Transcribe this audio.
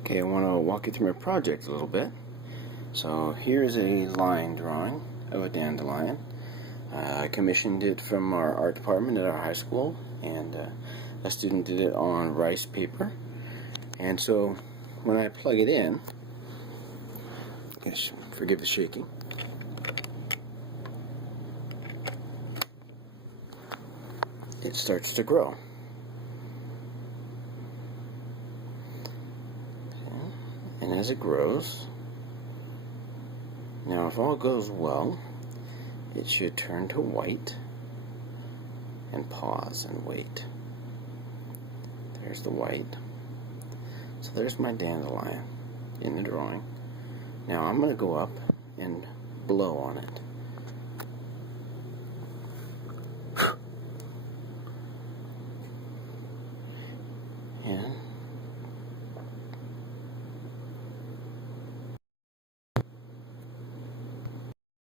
Okay, I want to walk you through my project a little bit. So here's a line drawing of a dandelion. I commissioned it from our art department at our high school, and a student did it on rice paper. And so when I plug it in, forgive the shaking, it starts to grow. And as it grows, now if all goes well, it should turn to white and pause and wait. There's the white. So there's my dandelion in the drawing. Now I'm going to go up and blow on it.